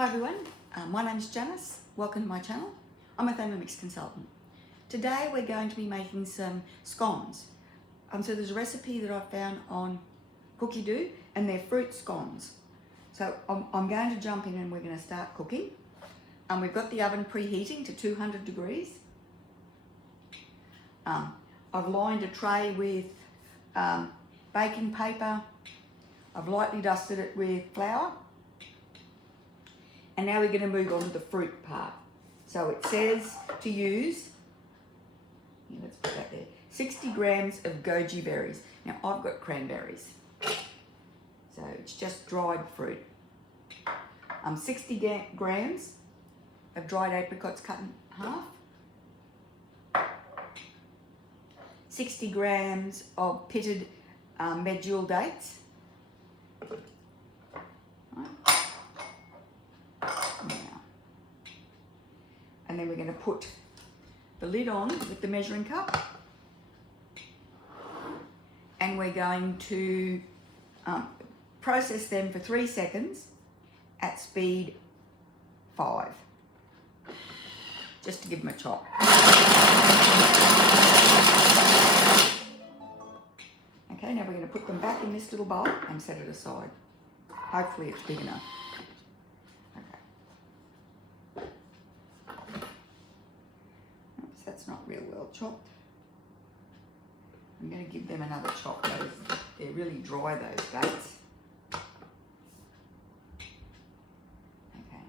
Hi everyone, my name is Janice. Welcome to my channel. I'm a Thermomix consultant. Today we're going to be making some scones. So there's a recipe that I found on Cookie Do and they're fruit scones. So I'm going to jump in and we're going to start cooking. We've got the oven preheating to 200 degrees. I've lined a tray with baking paper. I've lightly dusted it with flour. And now we're going to move on to the fruit part. So it says to use, let's put that there, 60 grams of goji berries. Now I've got cranberries. So it's just dried fruit. 60 grams of dried apricots cut in half. 60 grams of pitted medjool dates. And then we're going to put the lid on with the measuring cup. And we're going to process them for 3 seconds at speed 5. Just to give them a chop. Okay, now we're going to put them back in this little bowl and set it aside. Hopefully it's big enough. That's not real well chopped. I'm going to give them another chop. They're really dry, those dates. Okay.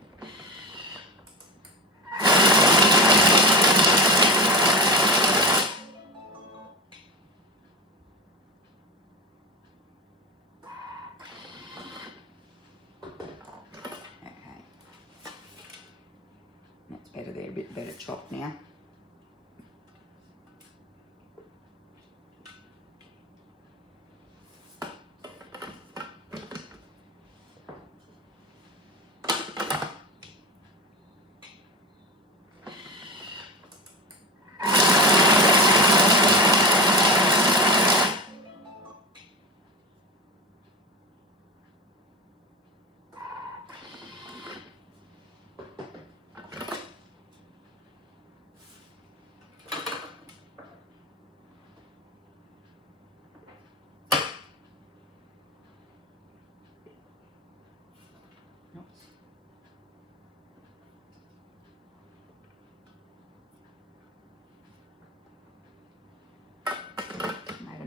Okay. That's better. They're a bit better chopped now.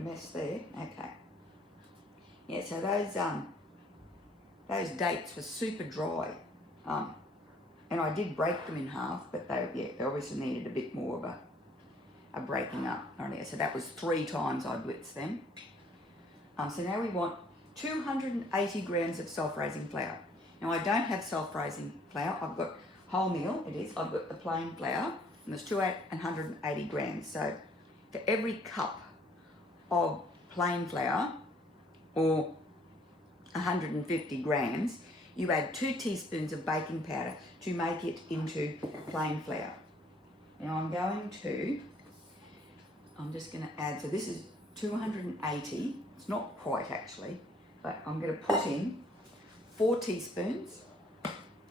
Mess there. Okay. Yeah, so those dates were super dry. And I did break them in half, but they obviously needed a bit more of a breaking up. So that was 3 times I blitzed them. So now we want 280 grams of self-raising flour. Now I don't have self-raising flour. I've got wholemeal, it is. I've got the plain flour, and there's 280 grams. So for every cup of plain flour, or 150 grams, you add 2 teaspoons of baking powder to make it into plain flour. Now I'm just going to add, so this is 280, it's not quite actually, but I'm going to put in 4 teaspoons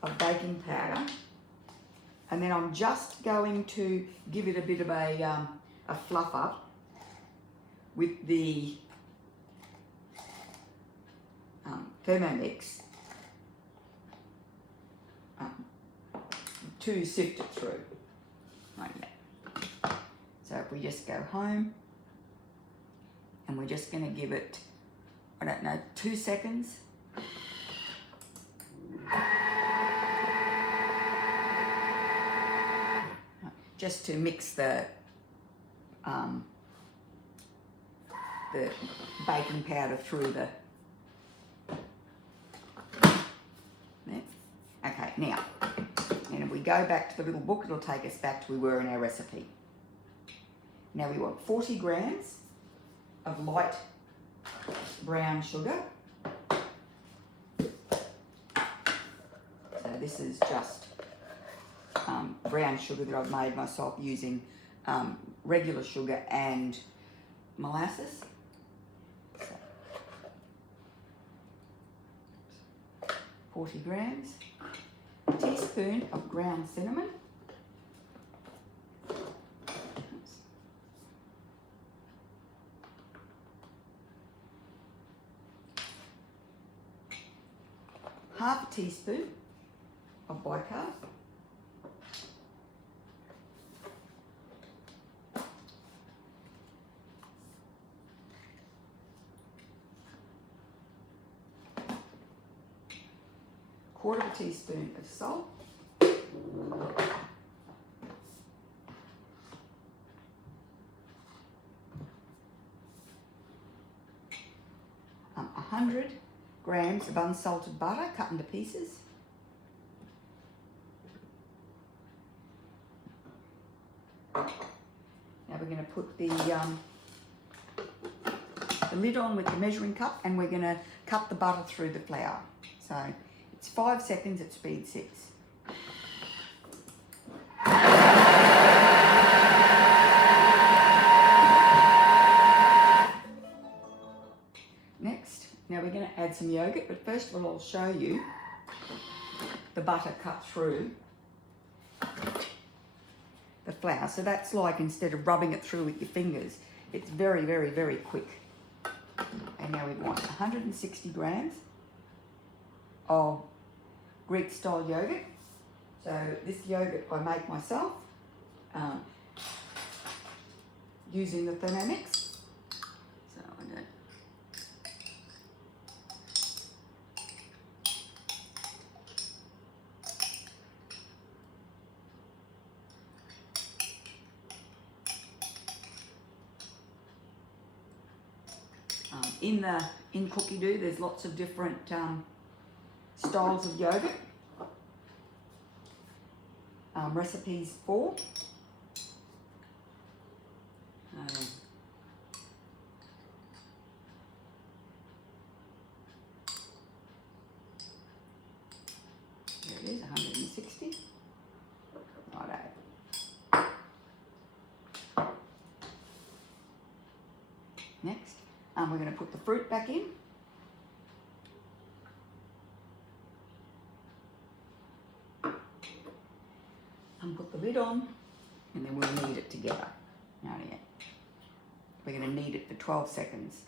of baking powder, and then I'm just going to give it a bit of a fluff up with the Thermomix to sift it through, like that. So if we just go home and we're just going to give it, 2 seconds. Just to mix the baking powder through the... There. Okay, now, and if we go back to the little book, it'll take us back to where we were in our recipe. Now we want 40 grams of light brown sugar. So this is just brown sugar that I've made myself using regular sugar and molasses. 40 grams. teaspoon of ground cinnamon. Half a teaspoon of bicarb. Quarter of a teaspoon of salt. A 100 grams of unsalted butter cut into pieces. Now we're going to put the lid on with the measuring cup, and we're going to cut the butter through the flour. So it's 5 seconds at speed 6. Next, now we're going to add some yogurt, but first of all I'll show you the butter cut through the flour. So that's like, instead of rubbing it through with your fingers, it's very, very, very quick. And now we want 160 grams of Greek style yogurt. So this yogurt I make myself using the Thermomix. So I don't. In Cookie Doo, there's lots of different styles of yogurt, recipes for. There it is, 160. Righto. Next, we're going to put the fruit back in. And put the lid on, and then we'll knead it together. Not yet. We're going to knead it for 12 seconds.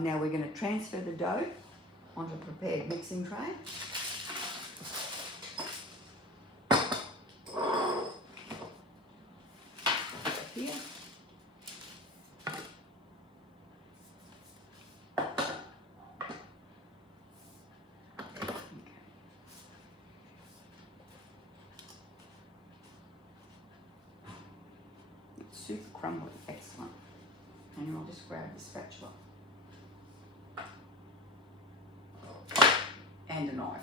Now we're going to transfer the dough onto a prepared mixing tray. Here. Okay. It's super crumbly, excellent. And I'll just grab the spatula. And a knife.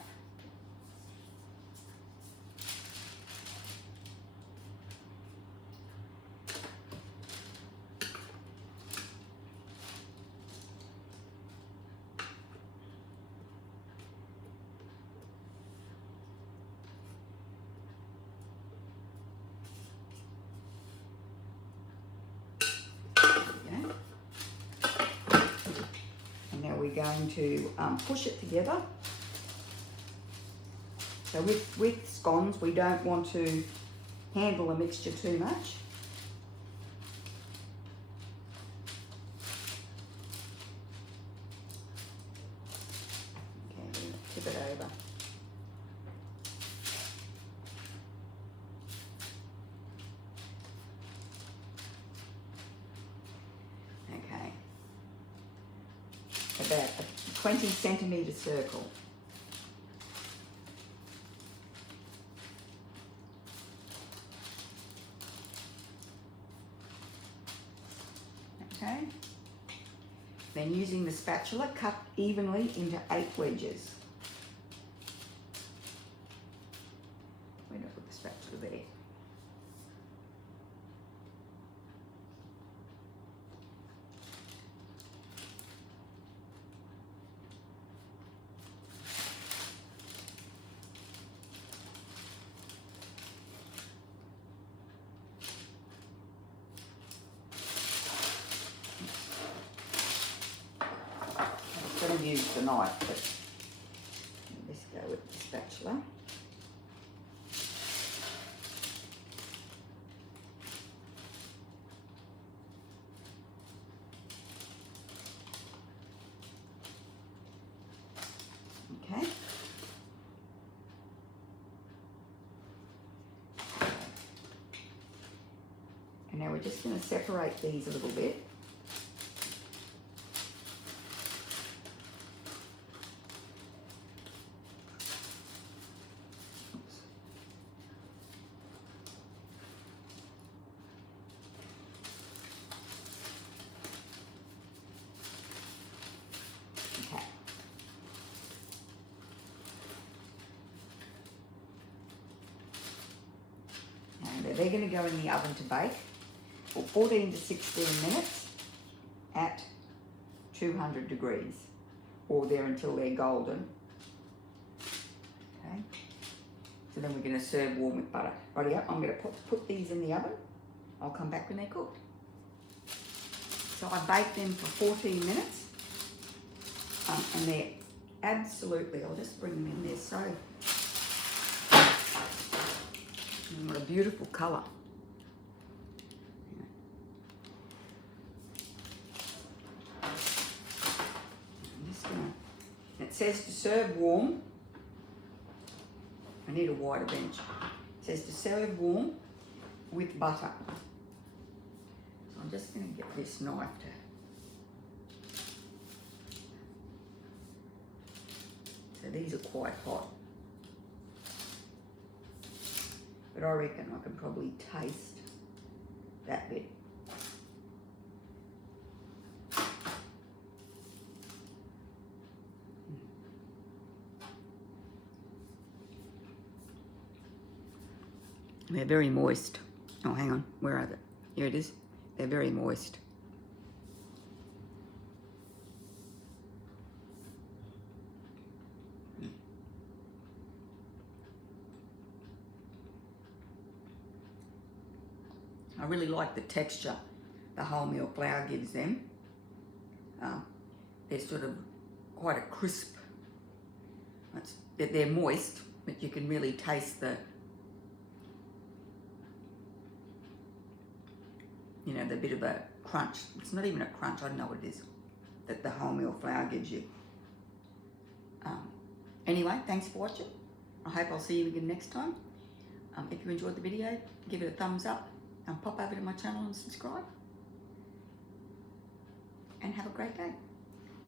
Okay. And now we're going to push it together. So with scones, we don't want to handle the mixture too much. Okay, we're going to tip it over. Okay. About a 20 centimetre circle. Okay. Then using the spatula, cut evenly into 8 wedges. We're going to put the spatula there. use the knife, but let's go with the spatula. Okay. And now we're just going to separate these a little bit. Oops. Okay. And they're going to go in the oven to bake for 14 to 16 minutes at 200 degrees, or there until they're golden. Okay, so then we're going to serve warm with butter. Rightio, I'm going to put these in the oven. I'll come back when they're cooked. So I baked them for 14 minutes, and they're absolutely, I'll just bring them in there, so, what a beautiful colour. It says to serve warm. I need a wider bench. It says to serve warm with butter. So I'm just going to get this knife to... So these are quite hot. But I reckon I can probably taste that bit. They're very moist. Oh, hang on. Where are they? Here it is. They're very moist. I really like the texture the wholemeal flour gives them. They're sort of quite a crisp. They're moist, but you can really taste the, you know, the bit of a crunch. It's not even a crunch, I don't know what it is, that the wholemeal flour gives you. Anyway, thanks for watching. I hope I'll see you again next time. If you enjoyed the video, give it a thumbs up and pop over to my channel and subscribe. And have a great day.